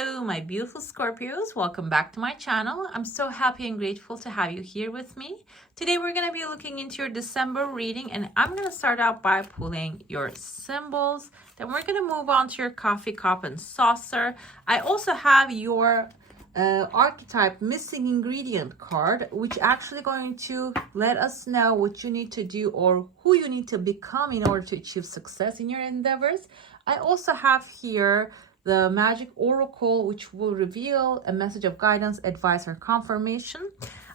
Hello, my beautiful Scorpios. Welcome back to my channel. I'm so happy and grateful to have you here with me. Today, we're going to be looking into your December reading, and I'm going to start out by pulling your symbols. Then we're going to move on to your coffee cup and saucer. I also have your archetype missing ingredient card, which actually going to let us know what you need to do or who you need to become in order to achieve success in your endeavors. I also have here the magic oracle, which will reveal a message of guidance, advice, or confirmation.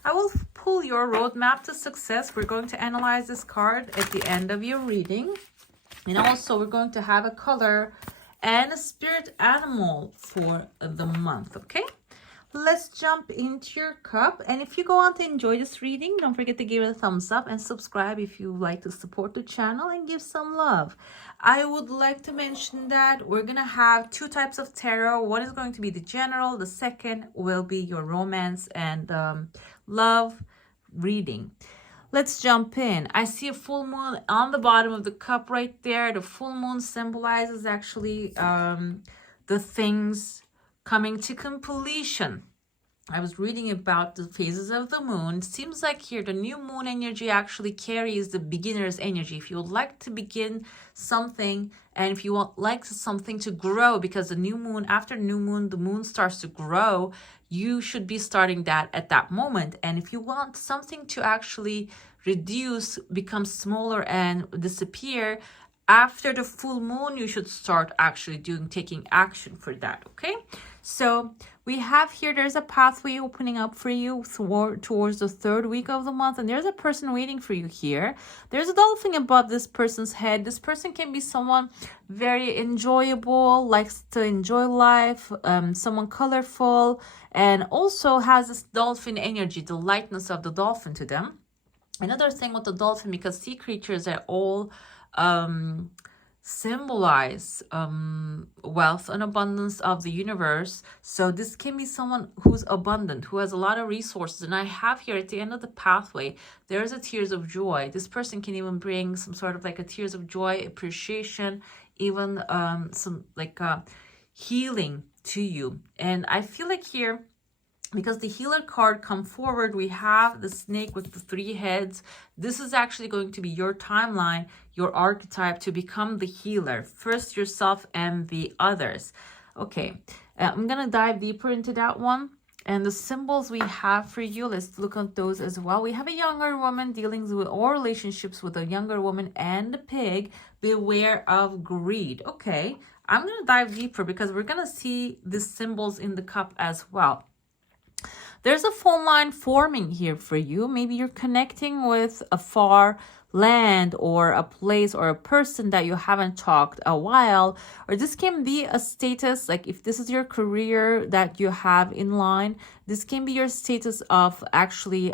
I will pull your roadmap to success. We're going to analyze this card at the end of your reading. And also we're going to have a color and a spirit animal for the month, okay? Let's jump into your cup. And if you go on to enjoy this reading, don't forget to give it a thumbs up and subscribe if you like to support the channel and give some love. I would like to mention that we're going to have two types of tarot. One is going to be the general. The second will be your romance and love reading. Let's jump in. I see a full moon on the bottom of the cup right there. The full moon symbolizes actually the things coming to completion. I was reading about the phases of the moon. It seems like here the new moon energy actually carries the beginner's energy. If you would like to begin something and if you want like something to grow, because the new moon, after new moon, the moon starts to grow, you should be starting that at that moment. And if you want something to actually reduce, become smaller and disappear, after the full moon, you should start actually taking action for that, okay? So we have here, there's a pathway opening up for you towards the third week of the month, and there's a person waiting for you here. There's a dolphin above this person's head. This person can be someone very enjoyable, likes to enjoy life, someone colorful, and also has this dolphin energy, the lightness of the dolphin to them. Another thing with the dolphin, because sea creatures are all symbolize wealth and abundance of the universe. So this can be someone who's abundant, who has a lot of resources. And I have here at the end of the pathway, there's a tears of joy. This person can even bring some sort of like a tears of joy, appreciation, even some like healing to you. And I feel like here, because the healer card come forward, we have the snake with the 3 heads. This is actually going to be your timeline, your archetype to become the healer. First yourself and the others. Okay, I'm going to dive deeper into that one. And the symbols we have for you, let's look at those as well. We have a younger woman dealing with all relationships with a younger woman and the pig. Beware of greed. Okay, I'm going to dive deeper because we're going to see the symbols in the cup as well. There's a phone line forming here for you. Maybe you're connecting with a far land or a place or a person that you haven't talked a while. Or this can be a status, like if this is your career that you have in line, this can be your status of actually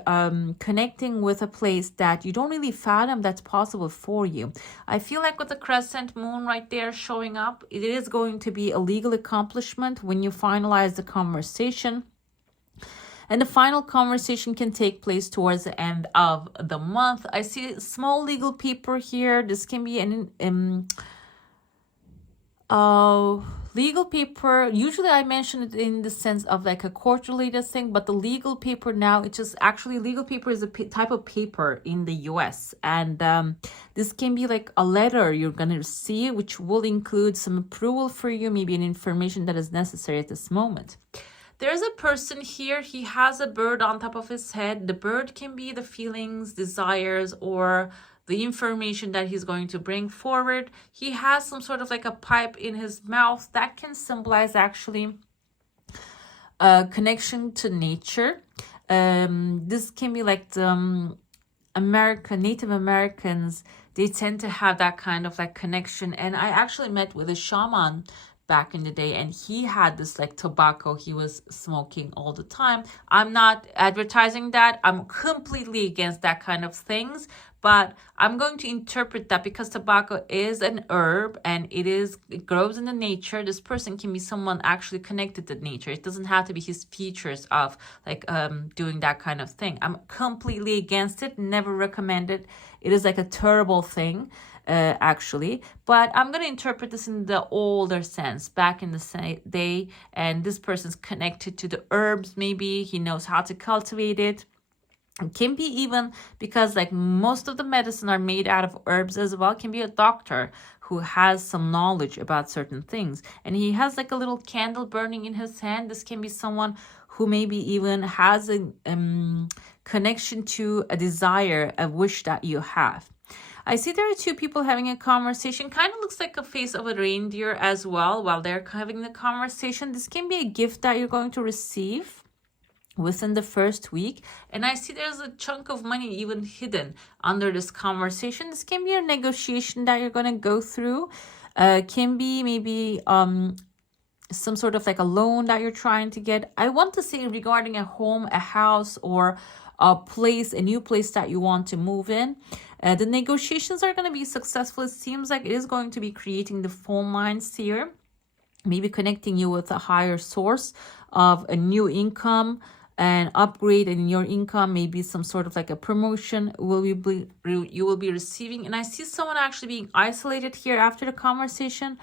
connecting with a place that you don't really fathom that's possible for you. I feel like with the crescent moon right there showing up, it is going to be a legal accomplishment when you finalize the conversation. And the final conversation can take place towards the end of the month. I see small legal paper here. This can be an legal paper. Usually I mention it in the sense of like a court-related thing, but the legal paper now, it's just actually legal paper is a type of paper in the US. And this can be like a letter you're going to receive, which will include some approval for you, maybe an information that is necessary at this moment. There's a person here, he has a bird on top of his head. The bird can be the feelings, desires, or the information that he's going to bring forward. He has some sort of like a pipe in his mouth that can symbolize actually a connection to nature. This can be like the Native Americans, they tend to have that kind of like connection. And I actually met with a shaman back in the day, and he had this like tobacco he was smoking all the time. I'm not advertising that. I'm completely against that kind of things, but I'm going to interpret that because tobacco is an herb and it grows in the nature. This person can be someone actually connected to nature. It doesn't have to be his features of like doing that kind of thing. I'm completely against it. Never recommend it. It is like a terrible thing. actually, but I'm going to interpret this in the older sense, back in the day, and this person's connected to the herbs. Maybe he knows how to cultivate it. It can be even because like most of the medicine are made out of herbs as well. Can be a doctor who has some knowledge about certain things, and he has like a little candle burning in his hand. This can be someone who maybe even has a connection to a desire, a wish that you have. I see there are two people having a conversation. Kind of looks like a face of a reindeer as well while they're having the conversation. This can be a gift that you're going to receive within the first week. And I see there's a chunk of money even hidden under this conversation. This can be a negotiation that you're going to go through. Can be maybe some sort of like a loan that you're trying to get. I want to say regarding a home, a house, or a place, a new place that you want to move in. The negotiations are going to be successful. It seems like it is going to be creating the phone lines here, maybe connecting you with a higher source of a new income, an upgrade in your income, maybe some sort of like a promotion you will be receiving. And I see someone actually being isolated here after the conversation.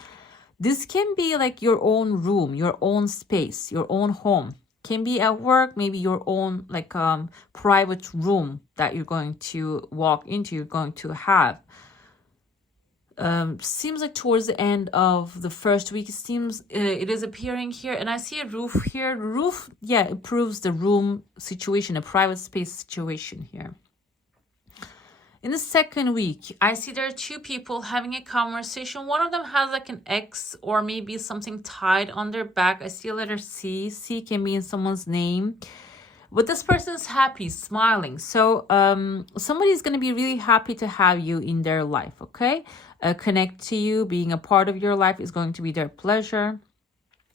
This can be like your own room, your own space, your own home. Can be at work, maybe your own like private room that you're going to walk into, you're going to have. Seems like towards the end of the first week, it seems it is appearing here. And I see a roof here. Roof, yeah, it proves the room situation, a private space situation here. In the second week, I see there are two people having a conversation. One of them has like an X or maybe something tied on their back. I see a letter C. C can be in someone's name. But this person is happy, smiling. So somebody is going to be really happy to have you in their life, okay? Connect to you, being a part of your life is going to be their pleasure.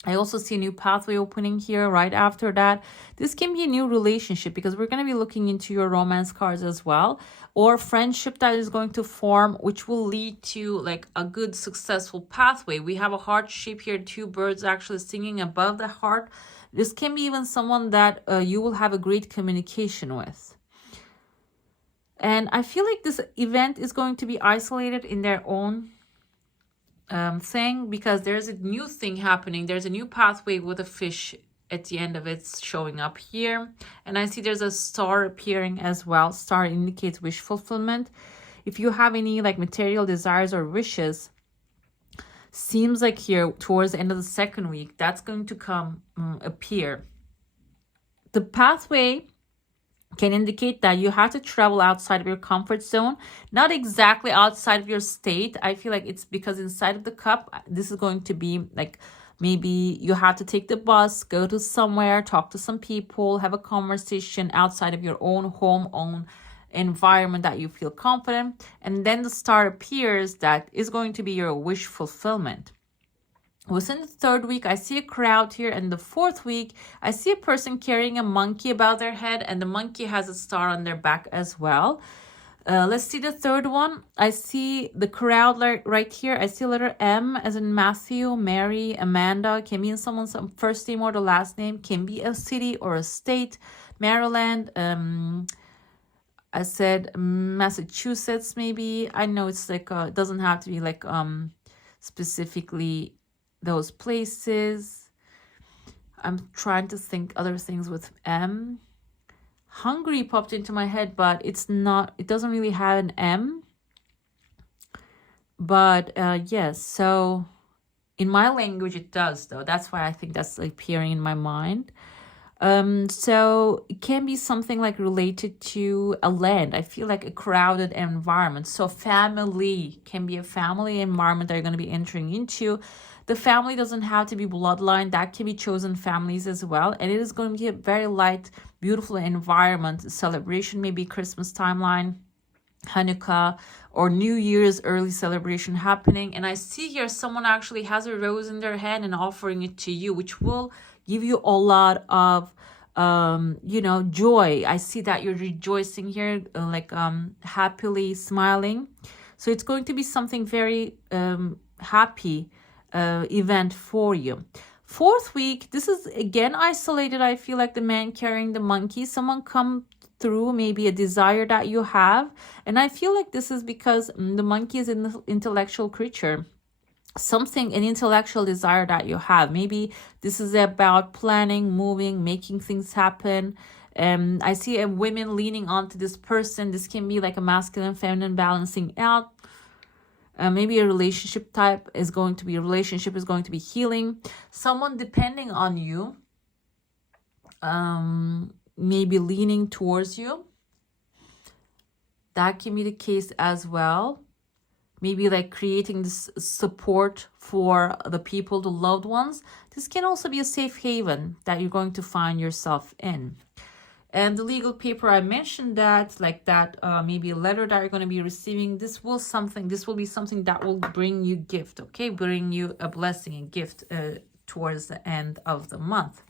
I also see a new pathway opening here right after that. This can be a new relationship because we're going to be looking into your romance cards as well, or friendship that is going to form, which will lead to like a good successful pathway. We have a heart shape here, two birds actually singing above the heart. This can be even someone that you will have a great communication with. And I feel like this event is going to be isolated in their own thing, because there's a new thing happening. There's a new pathway with a fish at the end of it showing up here. And I see there's a star appearing as well. Star indicates wish fulfillment. If you have any like material desires or wishes, seems like here towards the end of the second week, that's going to come appear. The pathway can indicate that you have to travel outside of your comfort zone, not exactly outside of your state. I feel like it's because inside of the cup, this is going to be like maybe you have to take the bus, go to somewhere, talk to some people, have a conversation outside of your own home, own environment that you feel confident. And then the star appears that is going to be your wish fulfillment. Within the third week, I see a crowd here. And the fourth week, I see a person carrying a monkey above their head, and the monkey has a star on their back as well. Let's see the third one. I see the crowd right here. I see letter M as in Matthew, Mary, Amanda. Can be in someone's first name or the last name. Can be a city or a state. Maryland. I said Massachusetts maybe. I know it's like it doesn't have to be like specifically those places. I'm trying to think other things with M. Hungary popped into my head, but it's not, it doesn't really have an M. But yes, so in my language it does though. That's why I think that's appearing in my mind. So it can be something like related to a land. I feel like a crowded environment. So family can be a family environment that you're going to be entering into. The family doesn't have to be bloodline. That can be chosen families as well. And it is going to be a very light, beautiful environment. Celebration, maybe Christmas timeline, Hanukkah, or New Year's early celebration happening. And I see here someone actually has a rose in their hand and offering it to you, which will give you a lot of joy. I see that you're rejoicing here, happily smiling. So it's going to be something very happy event for you. Fourth week, this is again isolated. I feel like the man carrying the monkey. Someone come through maybe a desire that you have. And I feel like this is because the monkey is an intellectual creature. Something, an intellectual desire that you have. Maybe this is about planning, moving, making things happen. I see a women leaning onto this person. This can be like a masculine, feminine balancing out. Maybe a relationship type is going to be, a relationship is going to be healing. Someone depending on you, maybe leaning towards you. That can be the case as well. Maybe like creating this support for the people, the loved ones. This can also be a safe haven that you're going to find yourself in. And the legal paper, I mentioned that, like that, maybe a letter that you're going to be receiving. This will be something that will bring you gift, okay? Bring you a blessing, a gift towards the end of the month.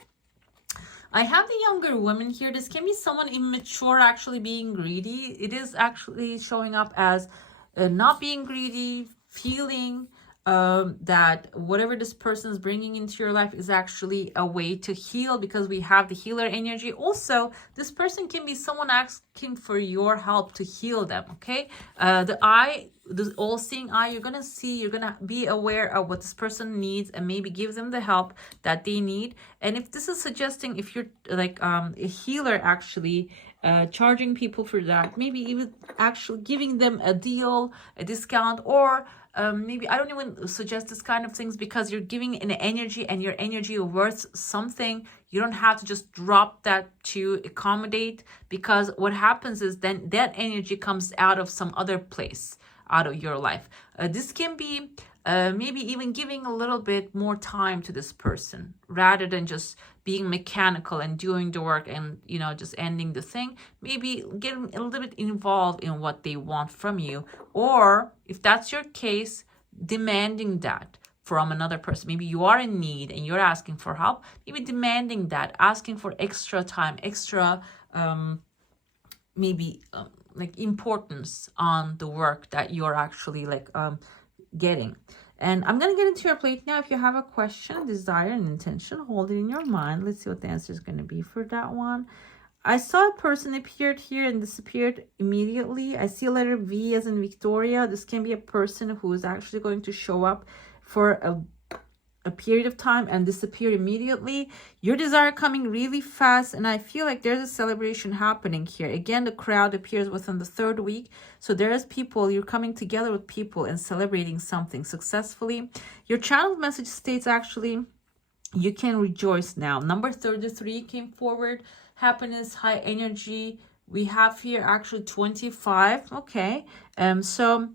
I have the younger woman here. This can be someone immature, actually being greedy. It is actually showing up as not being greedy, feeling that whatever this person is bringing into your life is actually a way to heal, because we have the healer energy. Also, this person can be someone asking for your help to heal them, okay? The eye, the all-seeing eye, you're gonna see, you're gonna be aware of what this person needs and maybe give them the help that they need. And if this is suggesting, if you're like a healer, actually charging people for that, maybe even actually giving them a deal, a discount, or maybe I don't even suggest this kind of things, because you're giving an energy and your energy is worth something. You don't have to just drop that to accommodate, because what happens is then that energy comes out of some other place, out of your life. This can be maybe even giving a little bit more time to this person rather than just being mechanical and doing the work and, you know, just ending the thing. Maybe getting a little bit involved in what they want from you. Or if that's your case, demanding that from another person. Maybe you are in need and you're asking for help. Maybe demanding that, asking for extra time, extra like importance on the work that you're actually like getting. And I'm going to get into your plate now. If you have a question, desire, and intention, hold it in your mind. Let's see what the answer is going to be for that one. I saw a person appeared here and disappeared immediately. I see a letter V as in Victoria. This can be a person who is actually going to show up for a period of time and disappear immediately. Your desire coming really fast, and I feel like there's a celebration happening here. Again, the crowd appears within the 3rd week, so there's people, you're coming together with people and celebrating something successfully. Your channeled message states actually you can rejoice now. Number 33 came forward. Happiness, high energy. We have here actually 25. Okay, so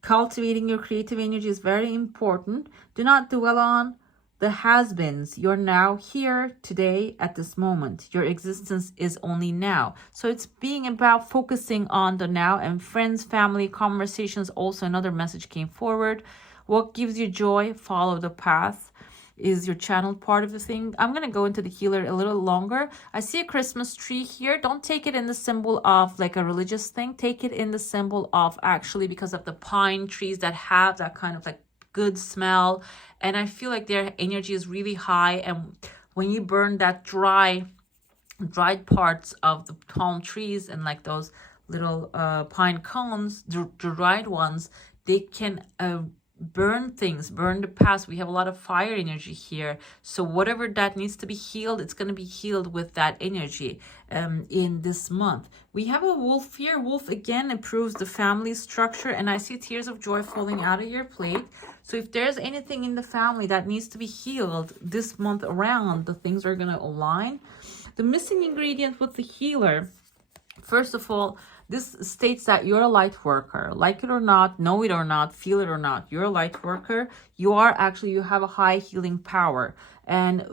cultivating your creative energy is very important. Do not dwell on the has-beens. You're now here today at this moment. Your existence is only now. So it's being about focusing on the now, and friends, family, conversations. Also another message came forward. What gives you joy? Follow the path is your channeled part of the thing. I'm going to go into the healer a little longer. I see a Christmas tree here. Don't take it in the symbol of like a religious thing. Take it in the symbol of actually because of the pine trees that have that kind of like good smell. And I feel like their energy is really high. And when you burn that dried parts of the palm trees and like those little pine cones, the dried ones, they can burn things, burn the past. We have a lot of fire energy here, so whatever that needs to be healed, it's going to be healed with that energy in this month. We have a wolf here. Wolf again improves the family structure, and I see tears of joy falling out of your plate. So if there's anything in the family that needs to be healed this month around, the things are going to align. The missing ingredient with the healer, first of all, this states that you're a light worker. Like it or not, know it or not, feel it or not, you're a light worker. You have a high healing power. And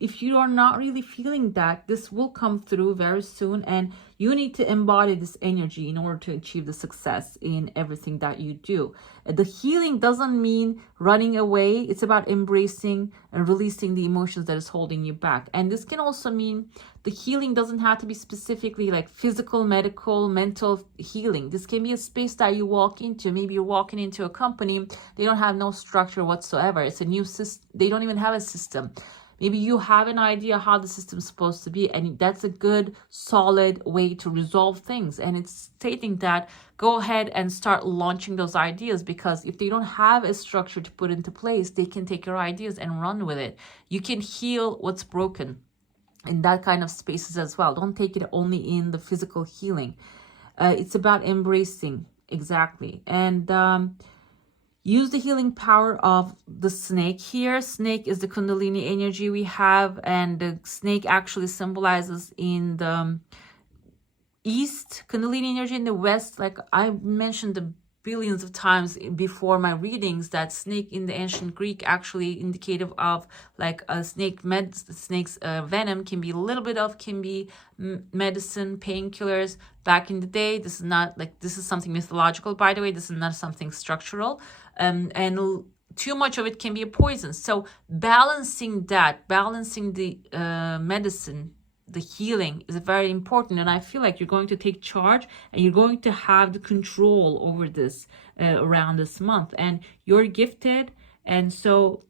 if you are not really feeling that, this will come through very soon. And you need to embody this energy in order to achieve the success in everything that you do. The healing doesn't mean running away. It's about embracing and releasing the emotions that is holding you back. And this can also mean the healing doesn't have to be specifically like physical, medical, mental healing. This can be a space that you walk into. Maybe you're walking into a company. They don't have no structure whatsoever. It's a new system. They don't even have a system. Maybe you have an idea how the system's supposed to be, and that's a good, solid way to resolve things. And it's stating that go ahead and start launching those ideas, because if they don't have a structure to put into place, they can take your ideas and run with it. You can heal what's broken in that kind of spaces as well. Don't take it only in the physical healing. It's about embracing, exactly. And use the healing power of the snake here. Snake is the Kundalini energy we have, and the snake actually symbolizes in the east, Kundalini energy in the west. Like I mentioned the billions of times before my readings, that snake in the ancient Greek actually indicative of like a snake's venom can be a little bit of, can be medicine, painkillers. Back in the day, this is not like, this is something mythological, by the way. This is not something structural, and too much of it can be a poison. So balancing the medicine, the healing is very important. And I feel like you're going to take charge, and you're going to have the control over this around this month. And you're gifted, and so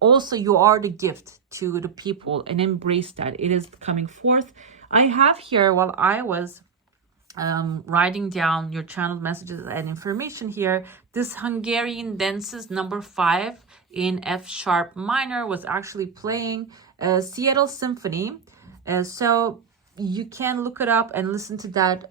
also you are the gift to the people, and embrace that. It is coming forth. I have here, while I was writing down your channeled messages and information here, this Hungarian dances number 5 in F sharp minor was actually playing Seattle Symphony. So you can look it up and listen to that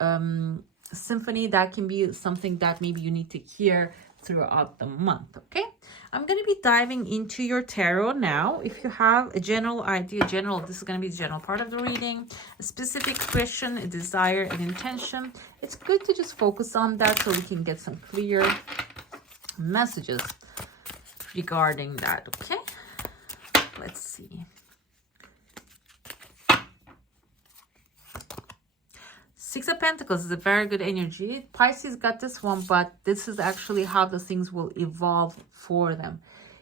symphony. That can be something that maybe you need to hear throughout the month. Okay, I'm going to be diving into your tarot now. If you have a general idea, this is going to be the general part of the reading, a specific question, a desire, an intention, it's good to just focus on that so we can get some clear messages regarding that. Okay, let's see. Six of Pentacles is a very good energy. Pisces got this one, but this is actually how the things will evolve for them.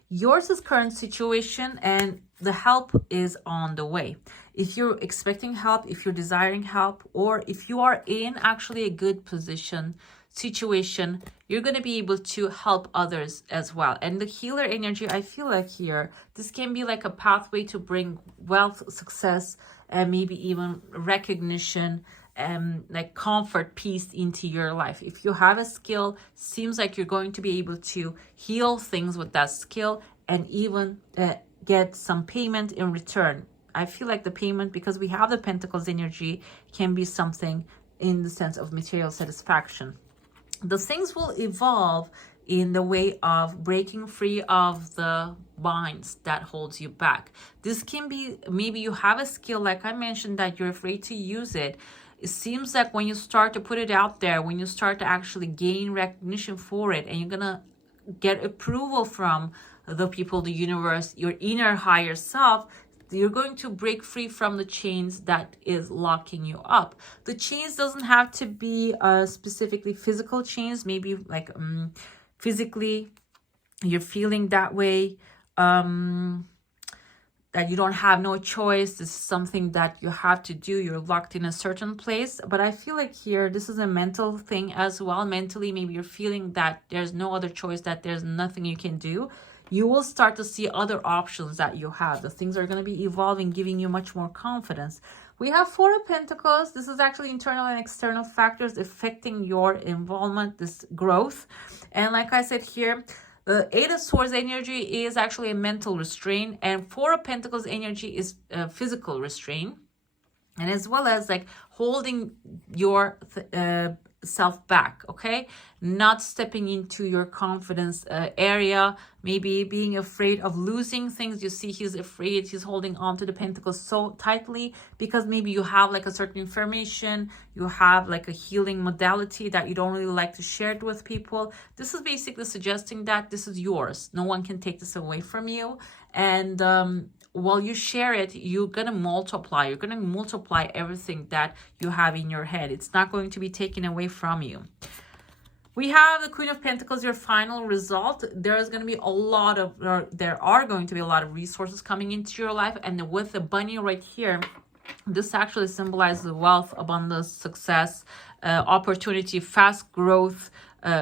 Yours is current situation, and the help is on the way. If you're expecting help, if you're desiring help, or if you are in actually a good position, situation, you're going to be able to help others as well. And the healer energy, I feel like here, this can be like a pathway to bring wealth, success, and maybe even recognition, like comfort, peace into your life. If you have a skill, seems like you're going to be able to heal things with that skill, and even get some payment in return. I feel like the payment, because we have the Pentacles energy, can be something in the sense of material satisfaction. The things will evolve in the way of breaking free of the binds that holds you back. This can be, maybe you have a skill, like I mentioned, that you're afraid to use it. It seems like when you start to put it out there, when you start to actually gain recognition for it, and you're gonna get approval from the people, the universe, your inner higher self, you're going to break free from the chains that is locking you up. The chains doesn't have to be specifically physical chains. Maybe like physically you're feeling that way, that you don't have no choice. This is something that you have to do. You're locked in a certain place. But I feel like here, this is a mental thing as well. Mentally, maybe you're feeling that there's no other choice, that there's nothing you can do. You will start to see other options that you have. The things are going to be evolving, giving you much more confidence. We have Four of Pentacles. This is actually internal and external factors affecting your involvement, this growth. And like I said here, the Eight of Swords energy is actually a mental restraint, and Four of Pentacles energy is physical restraint, and as well as like holding your self back, okay? Not stepping into your confidence area, maybe being afraid of losing things. You see, he's afraid, he's holding on to the pentacles so tightly because maybe you have like a certain information, you have like a healing modality that you don't really like to share it with people. This is basically suggesting that this is yours. No one can take this away from you. And while you share it, you're going to multiply. You're going to multiply everything that you have in your head. It's not going to be taken away from you. We have the Queen of Pentacles, your final result. There are going to be a lot of resources coming into your life. And with the bunny right here, this actually symbolizes wealth, abundance, success, opportunity, fast growth,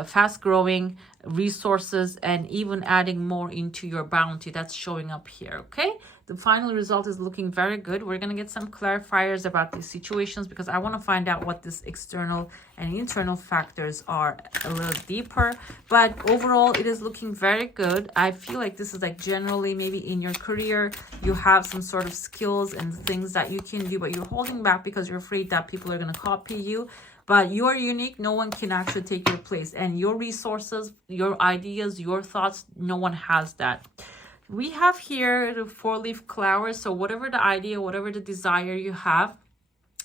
fast growing resources, and even adding more into your bounty. That's showing up here. Okay, the final result is looking very good. We're going to get some clarifiers about these situations because I want to find out what this external and internal factors are a little deeper. But overall, it is looking very good. I feel like this is like generally maybe in your career, you have some sort of skills and things that you can do, but you're holding back because you're afraid that people are going to copy you. But you are unique. No one can actually take your place. And your resources, your ideas, your thoughts, no one has that. We have here the 4-leaf clover. So whatever the idea, whatever the desire you have,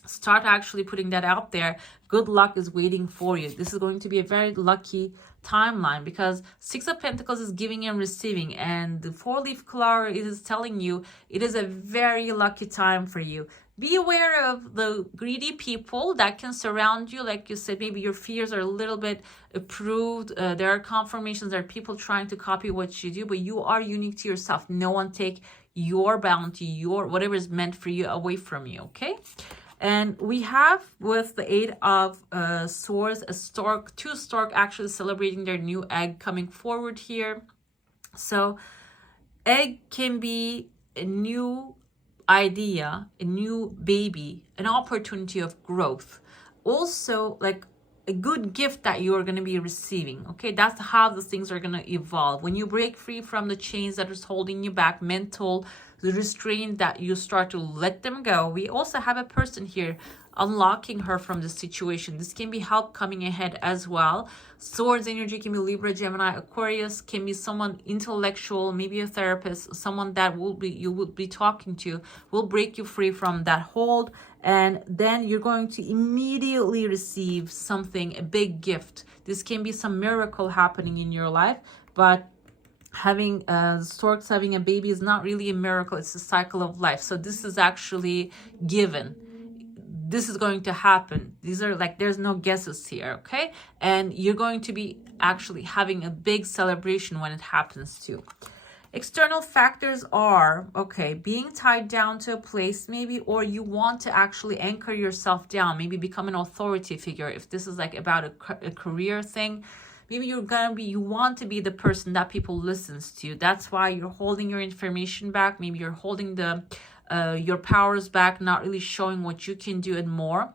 start actually putting that out there. Good luck is waiting for you. This is going to be a very lucky timeline because 6 of Pentacles is giving and receiving, and the 4-leaf clover is telling you it is a very lucky time for you. Be aware of the greedy people that can surround you. Like you said, maybe your fears are a little bit approved. There are confirmations, there are people trying to copy what you do, but you are unique to yourself. No one take your bounty, your whatever is meant for you away from you, okay? And we have with the 8 of Swords, a stork, 2 stork actually celebrating their new egg coming forward here. So egg can be a new idea, a new baby, an opportunity of growth. Also like a good gift that you are going to be receiving. Okay, that's how the things are going to evolve. When you break free from the chains that is holding you back, mental, the restraint, that you start to let them go. We also have a person here unlocking her from the situation. This can be help coming ahead as well. Swords energy can be Libra, Gemini, Aquarius, can be someone intellectual, maybe a therapist, someone that you will be talking to, will break you free from that hold. And then you're going to immediately receive something, a big gift. This can be some miracle happening in your life, but having storks having a baby is not really a miracle. It's a cycle of life. So this is actually given. This is going to happen. These are like, there's no guesses here, okay? And you're going to be actually having a big celebration when it happens too. External factors are, okay, being tied down to a place maybe, or you want to actually anchor yourself down, maybe become an authority figure. If this is like about a career thing, maybe you want to be the person that people listens to. That's why you're holding your information back. Maybe you're holding your powers back, not really showing what you can do and more.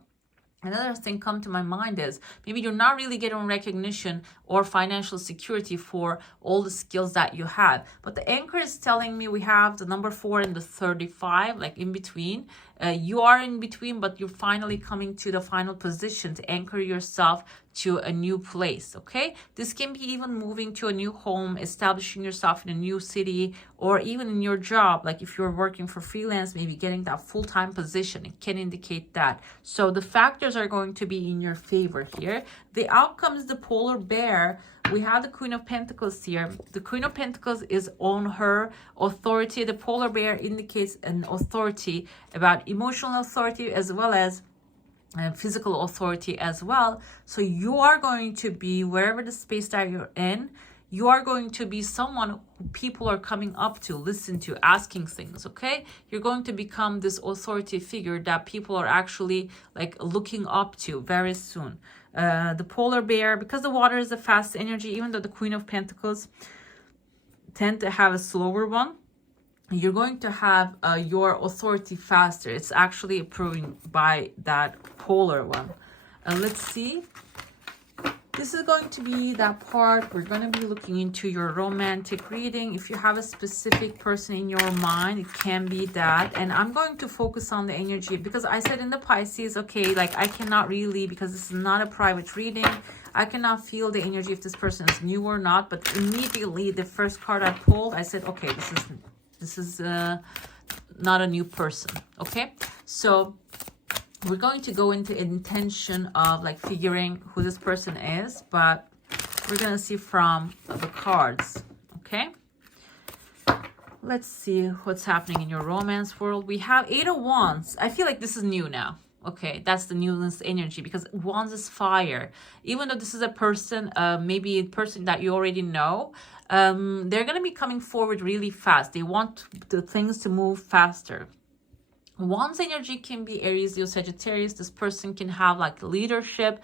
Another thing come to my mind is maybe you're not really getting recognition or financial security for all the skills that you have. But the anchor is telling me we have the number 4 and the 35, like in between. You are in between, but you're finally coming to the final position to anchor yourself to a new place, okay? This can be even moving to a new home, establishing yourself in a new city, or even in your job. Like if you're working for freelance, maybe getting that full-time position. It can indicate that. So the factors are going to be in your favor here. The outcome is the polar bear. We have the Queen of Pentacles here. The Queen of Pentacles is on her authority. The polar bear indicates an authority, about emotional authority as well as physical authority as well. So you are going to be, wherever the space that you're in, you are going to be someone who people are coming up to, listen to, asking things, okay? You're going to become this authority figure that people are actually like looking up to very soon. The polar bear, because the water is a fast energy, even though the Queen of Pentacles tend to have a slower one, you're going to have your authority faster. It's actually approving by that polar one. Let's see. This is going to be that part. We're going to be looking into your romantic reading. If you have a specific person in your mind, it can be that. And I'm going to focus on the energy because I said in the Pisces, okay, like I cannot really, because this is not a private reading, I cannot feel the energy if this person is new or not. But immediately the first card I pulled, I said, okay, this is not a new person, okay? So we're going to go into intention of like figuring who this person is, but we're going to see from the cards, okay? Let's see what's happening in your romance world. We have 8 of Wands. I feel like this is new now. Okay, that's the newness energy because Wands is fire. Even though this is a person, maybe a person that you already know, they're going to be coming forward really fast. They want the things to move faster. Wands energy can be Aries, Leo, Sagittarius. This person can have like leadership,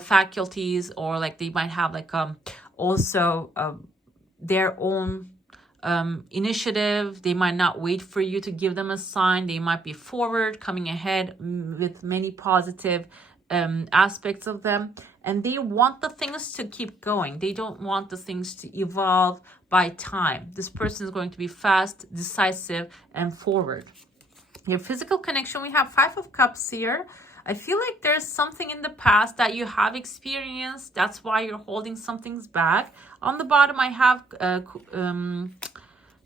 faculties, or like they might have like also their own initiative. They might not wait for you to give them a sign. They might be forward, coming ahead with many positive aspects of them, and they want the things to keep going. They don't want the things to evolve by time. This person is going to be fast, decisive, and forward. Your physical connection, we have 5 of Cups here. I feel like there's something in the past that you have experienced. That's why you're holding some things back. On the bottom, I have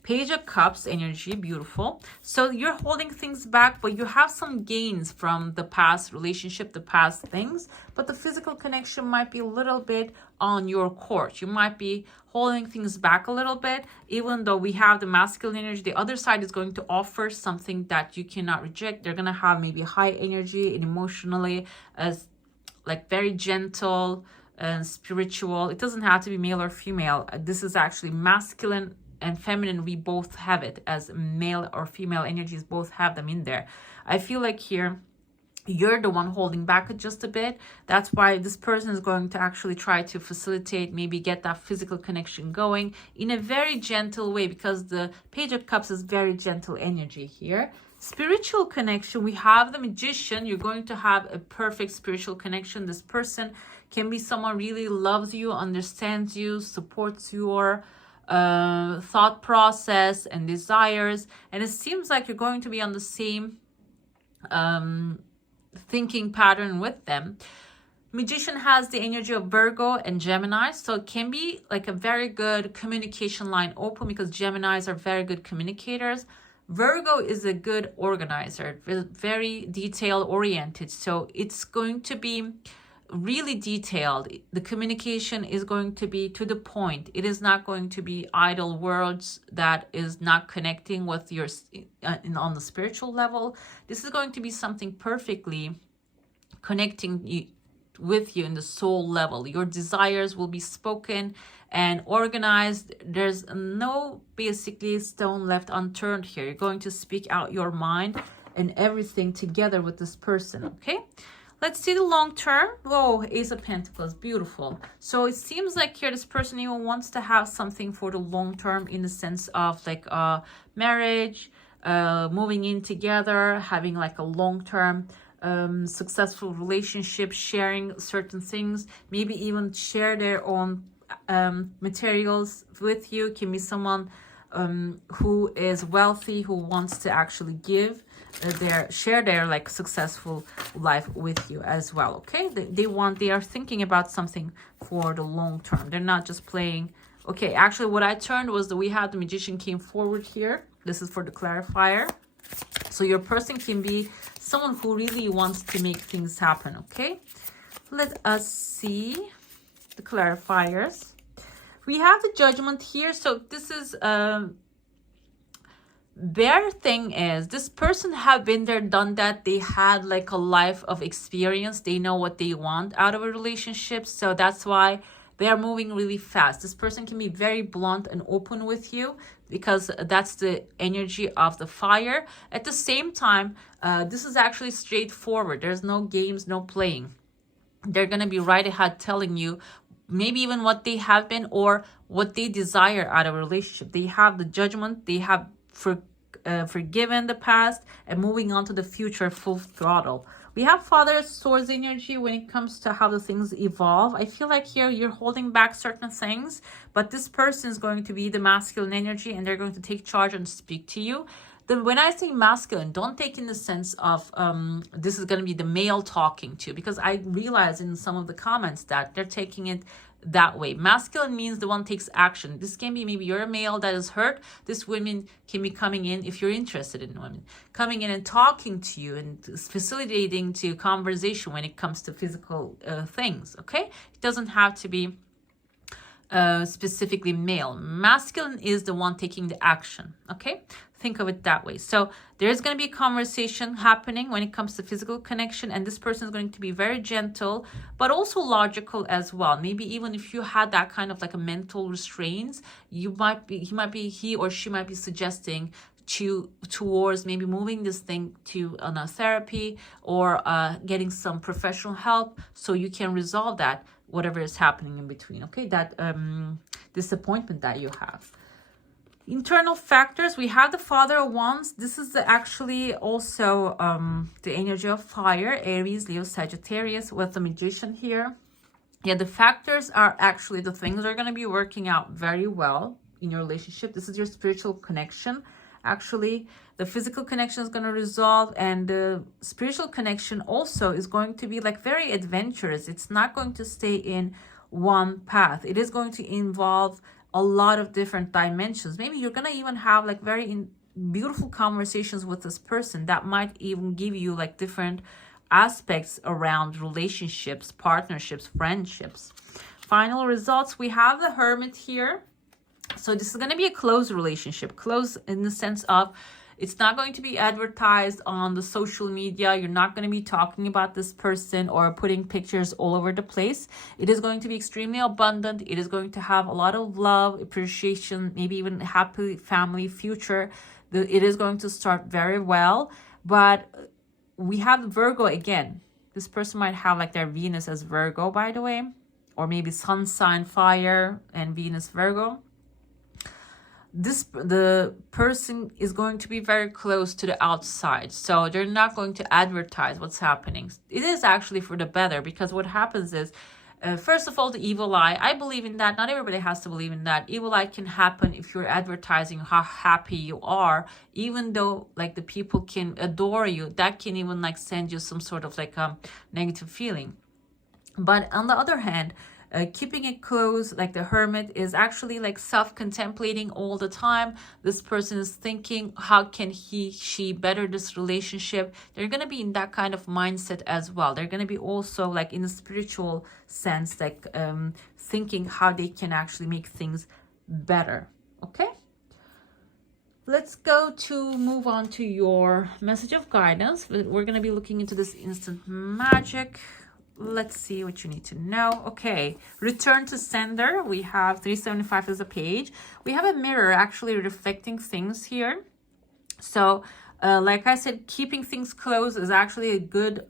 Page of Cups energy. Beautiful. So you're holding things back, but you have some gains from the past relationship, the past things. But the physical connection might be a little bit on your court. You might be holding things back a little bit, even though we have the masculine energy. The other side is going to offer something that you cannot reject. They're going to have maybe high energy and emotionally, as like very gentle and spiritual. It doesn't have to be male or female. This is actually masculine and feminine. We both have it as male or female energies, both have them in there. I feel like here you're the one holding back just a bit. That's why this person is going to actually try to facilitate, maybe get that physical connection going in a very gentle way, because the Page of Cups is very gentle energy here. Spiritual connection, we have the Magician. You're going to have a perfect spiritual connection. This person can be someone really loves you, understands you, supports your thought process and desires, and it seems like you're going to be on the same thinking pattern with them. Magician has the energy of Virgo and Gemini, so it can be like a very good communication line open, because Geminis are very good communicators. Virgo is a good organizer, very detail oriented, so it's going to be really detailed. The communication is going to be to the point. It is not going to be idle words that is not connecting with your on the spiritual level. This is going to be something perfectly connecting with you in the soul level. Your desires will be spoken and organized. There's no basically stone left unturned here. You're going to speak out your mind and everything together with this person. Okay, let's see the long term. Oh, Ace of Pentacles, beautiful. So it seems like here this person even wants to have something for the long term, in the sense of like marriage, moving in together, having like a long term successful relationship, sharing certain things, maybe even share their own materials with you. Can be someone who is wealthy, who wants to actually give share their like successful life with you as well. Okay, they are thinking about something for the long term. They're not just playing. Okay, actually what I turned was that we had the Magician came forward here. This is for the clarifier. So your person can be someone who really wants to make things happen. Okay, let us see the clarifiers. We have the Judgment here. So this is their thing is, this person have been there, done that. They had like a life of experience. They know what they want out of a relationship. So that's why they are moving really fast. This person can be very blunt and open with you, because that's the energy of the fire. At the same time, this is actually straightforward. There's no games, no playing. They're going to be right ahead telling you maybe even what they have been or what they desire out of a relationship. They have the Judgment. They have forgiven the past and moving on to the future full throttle. We have Father of Swords energy when it comes to how the things evolve. I feel like here you're holding back certain things, but this person is going to be the masculine energy and they're going to take charge and speak to you. When I say masculine, don't take in the sense of this is going to be the male talking to, because I realize in some of the comments that they're taking it that way. Masculine means the one takes action. This can be maybe you're a male that is hurt. This woman can be coming in, if you're interested in women, coming in and talking to you and facilitating to conversation when it comes to physical things. Okay, it doesn't have to be specifically male. Masculine is the one taking the action. Okay, think of it that way. So there's going to be a conversation happening when it comes to physical connection, and this person is going to be very gentle but also logical as well. Maybe even if you had that kind of like a mental restraints, he or she might be suggesting towards maybe moving this thing to a therapy or getting some professional help so you can resolve that, whatever is happening in between, okay? That disappointment that you have. Internal factors, we have the Father of Wands. This is actually also the energy of fire, Aries, Leo, Sagittarius, with the Magician here. Yeah, the factors are actually the things that are going to be working out very well in your relationship. This is your spiritual connection. Actually, the physical connection is going to resolve, and the spiritual connection also is going to be like very adventurous. It's not going to stay in one path. It is going to involve a lot of different dimensions. Maybe you're going to even have like very beautiful conversations with this person that might even give you like different aspects around relationships, partnerships, friendships. Final results, we have the Hermit here. So this is going to be a close relationship, close in the sense of it's not going to be advertised on the social media. You're not going to be talking about this person or putting pictures all over the place. It is going to be extremely abundant. It is going to have a lot of love, appreciation, maybe even happy family future. It is going to start very well, but we have Virgo again. This person might have like their Venus as Virgo, by the way, or maybe Sun sign fire and Venus Virgo. The person is going to be very close to the outside, so they're not going to advertise what's happening. It is actually for the better, because what happens is, first of all, the evil eye. I believe in that. Not everybody has to believe in that. Evil eye can happen if you're advertising how happy you are, even though like the people can adore you. That can even like send you some sort of like a negative feeling. But on the other hand, keeping it close, like the Hermit, is actually like self-contemplating all the time. This person is thinking, how can she better this relationship? They're going to be in that kind of mindset as well. They're going to be also like in a spiritual sense, like thinking how they can actually make things better. Okay, let's go to move on to your message of guidance. We're going to be looking into this instant magic. Let's see what you need to know. Okay, return to sender. We have 375 as a page. We have a mirror actually reflecting things here. So like I said, keeping things close is actually a good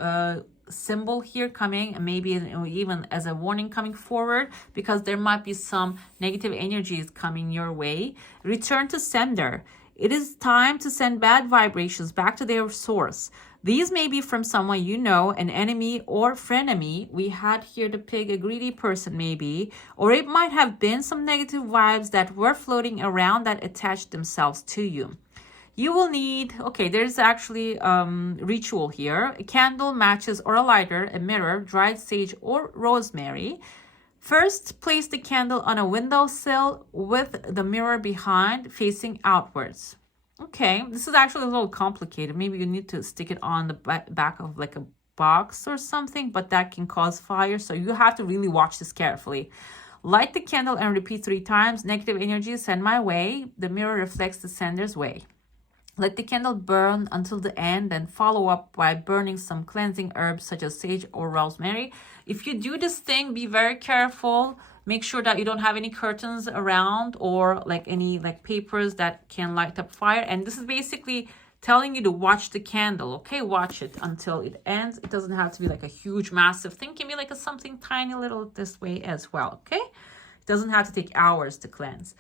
symbol here coming, and maybe even as a warning coming forward, because there might be some negative energies coming your way. Return to sender. It is time to send bad vibrations back to their source. These may be from someone you know, an enemy or frenemy. We had here the pig, a greedy person maybe. Or it might have been some negative vibes that were floating around that attached themselves to you. You will need, okay, there's actually ritual here. A candle, matches, or a lighter, a mirror, dried sage, or rosemary. First, place the candle on a windowsill with the mirror behind, facing outwards. Okay, this is actually a little complicated. Maybe you need to stick it on the back of like a box or something, but that can cause fire. So you have to really watch this carefully. Light the candle and repeat 3 times. Negative energy, send my way. The mirror reflects the sender's way. Let the candle burn until the end, then follow up by burning some cleansing herbs such as sage or rosemary. If you do this thing, be very careful. Make sure that you don't have any curtains around or like any like papers that can light up fire. And this is basically telling you to watch the candle, okay? Watch it until it ends. It doesn't have to be like a huge, massive thing. It can be like a something tiny little this way as well, okay? It doesn't have to take hours to cleanse.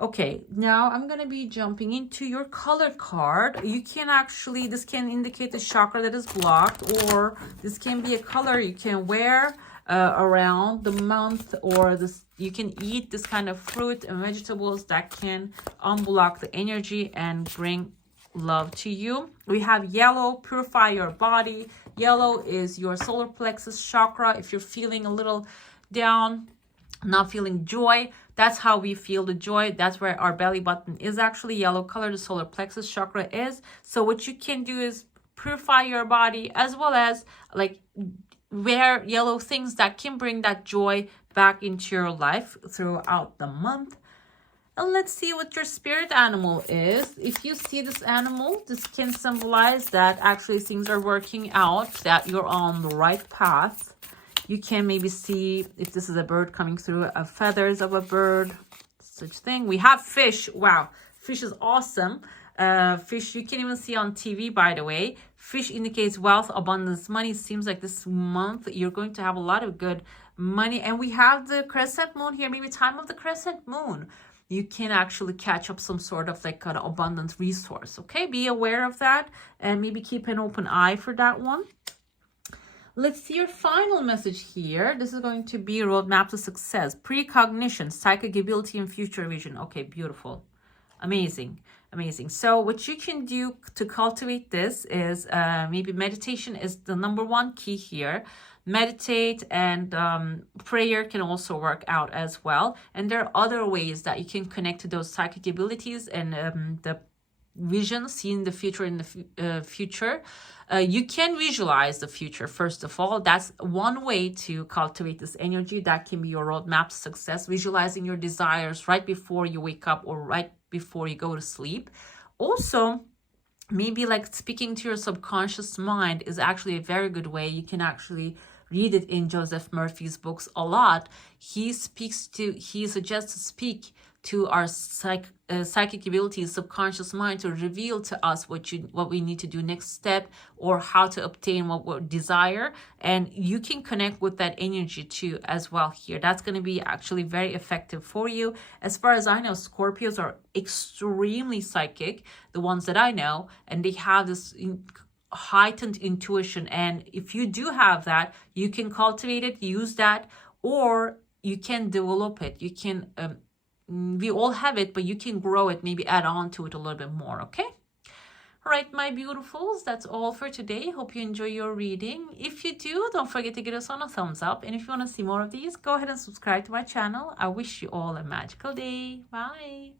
Okay, now I'm going to be jumping into your color card. You can actually, this can indicate the chakra that is blocked, or this can be a color you can wear around the month, or this you can eat this kind of fruit and vegetables that can unblock the energy and bring love to you. We have yellow, purify your body. Yellow is your solar plexus chakra. If you're feeling a little down, not feeling joy, that's how we feel the joy. That's where our belly button is actually yellow color. The solar plexus chakra is. So what you can do is purify your body, as well as like wear yellow things that can bring that joy back into your life throughout the month. And let's see what your spirit animal is. If you see this animal, this can symbolize that actually things are working out, that you're on the right path. You can maybe see if this is a bird coming through, feathers of a bird, such thing. We have fish. Wow, fish is awesome. Fish, you can even see on TV, by the way. Fish indicates wealth, abundance, money. Seems like this month you're going to have a lot of good money. And we have the crescent moon here, maybe time of the crescent moon. You can actually catch up some sort of like an abundant resource. Okay, be aware of that and maybe keep an open eye for that one. Let's see your final message here. This is going to be a roadmap to success, precognition, psychic ability, and future vision. Okay, beautiful. Amazing. Amazing. So what you can do to cultivate this is maybe meditation is the number one key here. Meditate, and prayer can also work out as well. And there are other ways that you can connect to those psychic abilities and the vision, seeing the future in the future. You can visualize the future, first of all. That's one way to cultivate this energy. That can be your roadmap to success, visualizing your desires right before you wake up or right before you go to sleep. Also, maybe like speaking to your subconscious mind is actually a very good way. You can actually read it in Joseph Murphy's books a lot. He suggests to speak to our psychic abilities, subconscious mind, to reveal to us what we need to do next step, or how to obtain what we desire. And you can connect with that energy too as well here. That's going to be actually very effective for you. As far as I know, Scorpios are extremely psychic, the ones that I know, and they have this heightened intuition. And if you do have that, you can cultivate it, use that, or you can develop it. You can we all have it, but you can grow it, maybe add on to it a little bit more. Okay, all right, my beautifuls, that's all for today. Hope you enjoy your reading. If you do, don't forget to give us on a thumbs up, and if you want to see more of these, go ahead and subscribe to my channel. I wish you all a magical day. Bye.